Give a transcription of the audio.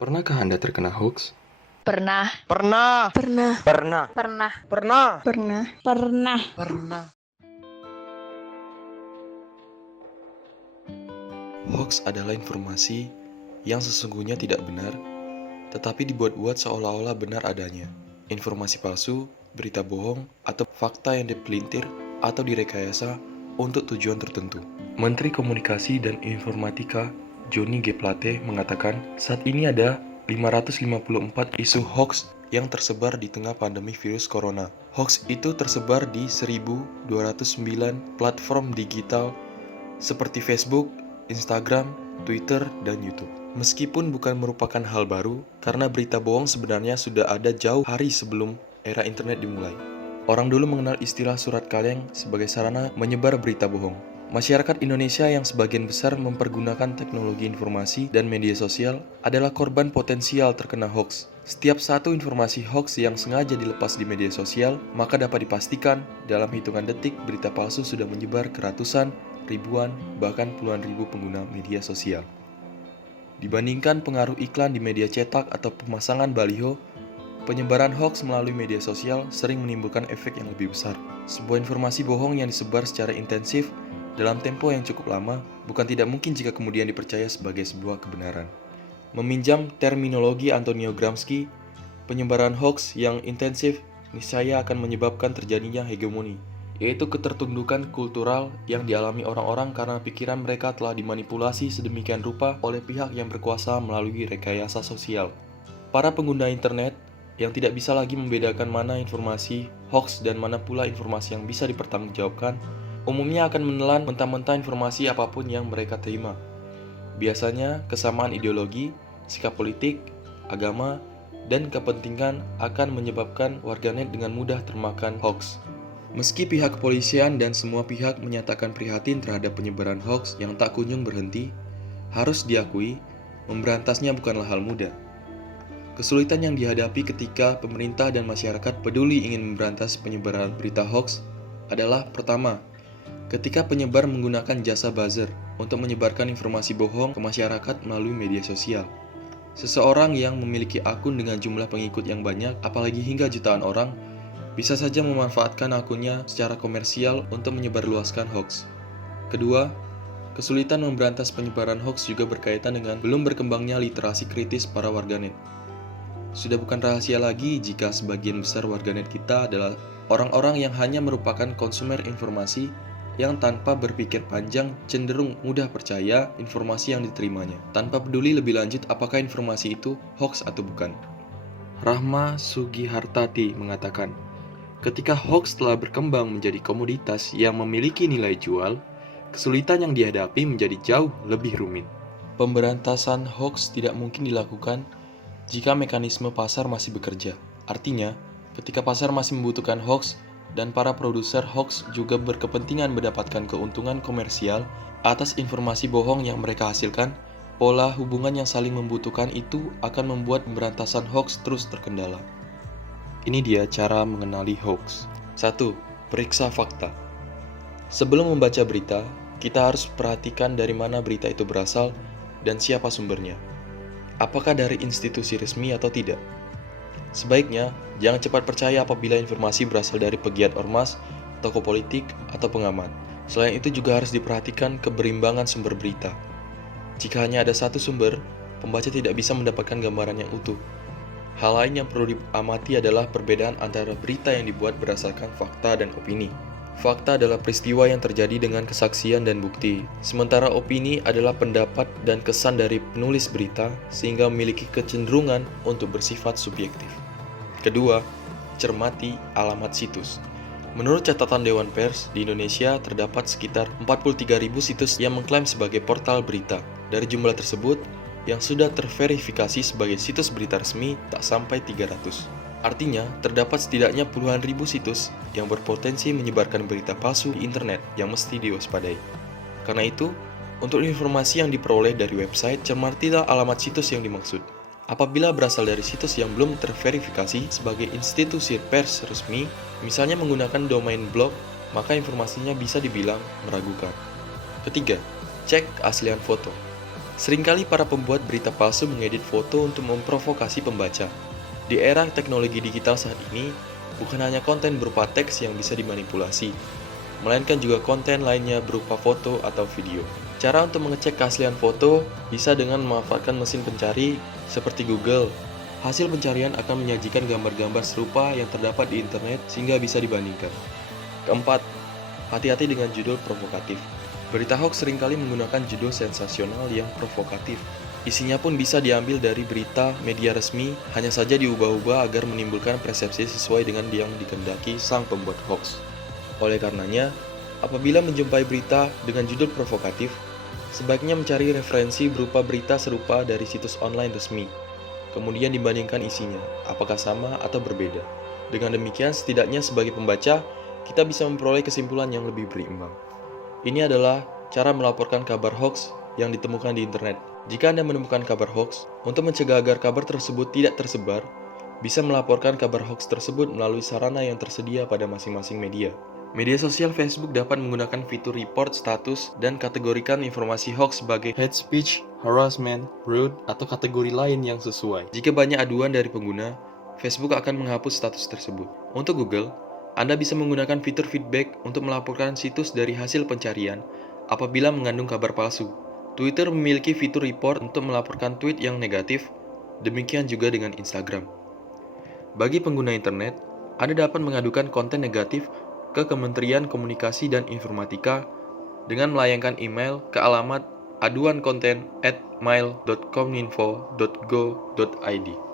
Pernahkah Anda terkena hoax? Pernah. Pernah. Pernah. Pernah. Pernah. Pernah. Pernah. Pernah. Pernah. Hoax adalah informasi yang sesungguhnya tidak benar, tetapi dibuat-buat seolah-olah benar adanya. Informasi palsu, berita bohong, atau fakta yang dipelintir atau direkayasa untuk tujuan tertentu. Menteri Komunikasi dan Informatika Johnny G. Plate mengatakan saat ini ada 554 isu hoax yang tersebar di tengah pandemi virus corona. Hoax itu tersebar di 1.209 platform digital seperti Facebook, Instagram, Twitter, dan YouTube. Meskipun bukan merupakan hal baru, karena berita bohong sebenarnya sudah ada jauh hari sebelum era internet dimulai. Orang dulu mengenal istilah surat kaleng sebagai sarana menyebar berita bohong. Masyarakat Indonesia yang sebagian besar mempergunakan teknologi informasi dan media sosial adalah korban potensial terkena hoax. Setiap satu informasi hoax yang sengaja dilepas di media sosial, maka dapat dipastikan dalam hitungan detik berita palsu sudah menyebar ke ratusan, ribuan, bahkan puluhan ribu pengguna media sosial. Dibandingkan pengaruh iklan di media cetak atau pemasangan baliho, penyebaran hoax melalui media sosial sering menimbulkan efek yang lebih besar. Sebuah informasi bohong yang disebar secara intensif dalam tempo yang cukup lama bukan tidak mungkin jika kemudian dipercaya sebagai sebuah kebenaran. Meminjam terminologi Antonio Gramsci, penyebaran hoax yang intensif niscaya akan menyebabkan terjadinya hegemoni, yaitu ketertundukan kultural yang dialami orang-orang karena pikiran mereka telah dimanipulasi sedemikian rupa oleh pihak yang berkuasa melalui rekayasa sosial. Para pengguna internet yang tidak bisa lagi membedakan mana informasi hoax dan mana pula informasi yang bisa dipertanggungjawabkan, umumnya akan menelan mentah-mentah informasi apapun yang mereka terima. Biasanya, kesamaan ideologi, sikap politik, agama, dan kepentingan akan menyebabkan warganet dengan mudah termakan hoax. Meski pihak kepolisian dan semua pihak menyatakan prihatin terhadap penyebaran hoax yang tak kunjung berhenti, harus diakui, memberantasnya bukanlah hal mudah. Kesulitan yang dihadapi ketika pemerintah dan masyarakat peduli ingin memberantas penyebaran berita hoax adalah pertama, ketika penyebar menggunakan jasa buzzer untuk menyebarkan informasi bohong ke masyarakat melalui media sosial. Seseorang yang memiliki akun dengan jumlah pengikut yang banyak, apalagi hingga jutaan orang, bisa saja memanfaatkan akunnya secara komersial untuk menyebarluaskan hoax. Kedua, kesulitan memberantas penyebaran hoax juga berkaitan dengan belum berkembangnya literasi kritis para warganet. Sudah bukan rahasia lagi jika sebagian besar warganet kita adalah orang-orang yang hanya merupakan konsumer informasi yang tanpa berpikir panjang cenderung mudah percaya informasi yang diterimanya, tanpa peduli lebih lanjut apakah informasi itu hoax atau bukan. Rahma Sugihartati mengatakan, ketika hoax telah berkembang menjadi komoditas yang memiliki nilai jual, kesulitan yang dihadapi menjadi jauh lebih rumit. Pemberantasan hoax tidak mungkin dilakukan jika mekanisme pasar masih bekerja. Artinya, ketika pasar masih membutuhkan hoax, dan para produser hoax juga berkepentingan mendapatkan keuntungan komersial atas informasi bohong yang mereka hasilkan, pola hubungan yang saling membutuhkan itu akan membuat pemberantasan hoax terus terkendala. Ini dia cara mengenali hoax. 1. Periksa fakta. Sebelum membaca berita, kita harus perhatikan dari mana berita itu berasal dan siapa sumbernya. Apakah dari institusi resmi atau tidak? Sebaiknya, jangan cepat percaya apabila informasi berasal dari pegiat ormas, tokoh politik, atau pengamat. Selain itu juga harus diperhatikan keberimbangan sumber berita. Jika hanya ada satu sumber, pembaca tidak bisa mendapatkan gambaran yang utuh. Hal lain yang perlu diamati adalah perbedaan antara berita yang dibuat berdasarkan fakta dan opini. Fakta adalah peristiwa yang terjadi dengan kesaksian dan bukti, sementara opini adalah pendapat dan kesan dari penulis berita sehingga memiliki kecenderungan untuk bersifat subjektif. Kedua, cermati alamat situs. Menurut catatan Dewan Pers, di Indonesia terdapat sekitar 43.000 situs yang mengklaim sebagai portal berita. Dari jumlah tersebut, yang sudah terverifikasi sebagai situs berita resmi tak sampai 300. Artinya, terdapat setidaknya puluhan ribu situs yang berpotensi menyebarkan berita palsu di internet yang mesti diwaspadai. Karena itu, untuk informasi yang diperoleh dari website, cermatilah alamat situs yang dimaksud. Apabila berasal dari situs yang belum terverifikasi sebagai institusi pers resmi, misalnya menggunakan domain blog, maka informasinya bisa dibilang meragukan. Ketiga, cek keaslian foto. Seringkali para pembuat berita palsu mengedit foto untuk memprovokasi pembaca. Di era teknologi digital saat ini, bukan hanya konten berupa teks yang bisa dimanipulasi, melainkan juga konten lainnya berupa foto atau video. Cara untuk mengecek keaslian foto bisa dengan memanfaatkan mesin pencari seperti Google. Hasil pencarian akan menyajikan gambar-gambar serupa yang terdapat di internet sehingga bisa dibandingkan. Keempat, hati-hati dengan judul provokatif. Berita hoax seringkali menggunakan judul sensasional yang provokatif. Isinya pun bisa diambil dari berita media resmi, hanya saja diubah-ubah agar menimbulkan persepsi sesuai dengan yang dikehendaki sang pembuat hoax. Oleh karenanya, apabila menjumpai berita dengan judul provokatif, sebaiknya mencari referensi berupa berita serupa dari situs online resmi. Kemudian dibandingkan isinya, apakah sama atau berbeda. Dengan demikian, setidaknya sebagai pembaca, kita bisa memperoleh kesimpulan yang lebih berimbang. Ini adalah cara melaporkan kabar hoax yang ditemukan di internet. Jika Anda menemukan kabar hoax, untuk mencegah agar kabar tersebut tidak tersebar, bisa melaporkan kabar hoax tersebut melalui sarana yang tersedia pada masing-masing media. Media sosial Facebook dapat menggunakan fitur report status dan kategorikan informasi hoax sebagai hate speech, harassment, rude, atau kategori lain yang sesuai. Jika banyak aduan dari pengguna, Facebook akan menghapus status tersebut. Untuk Google, Anda bisa menggunakan fitur feedback untuk melaporkan situs dari hasil pencarian apabila mengandung kabar palsu. Twitter memiliki fitur report untuk melaporkan tweet yang negatif, demikian juga dengan Instagram. Bagi pengguna internet, Anda dapat mengadukan konten negatif ke Kementerian Komunikasi dan Informatika dengan melayangkan email ke alamat aduankonten@mail.kominfo.go.id.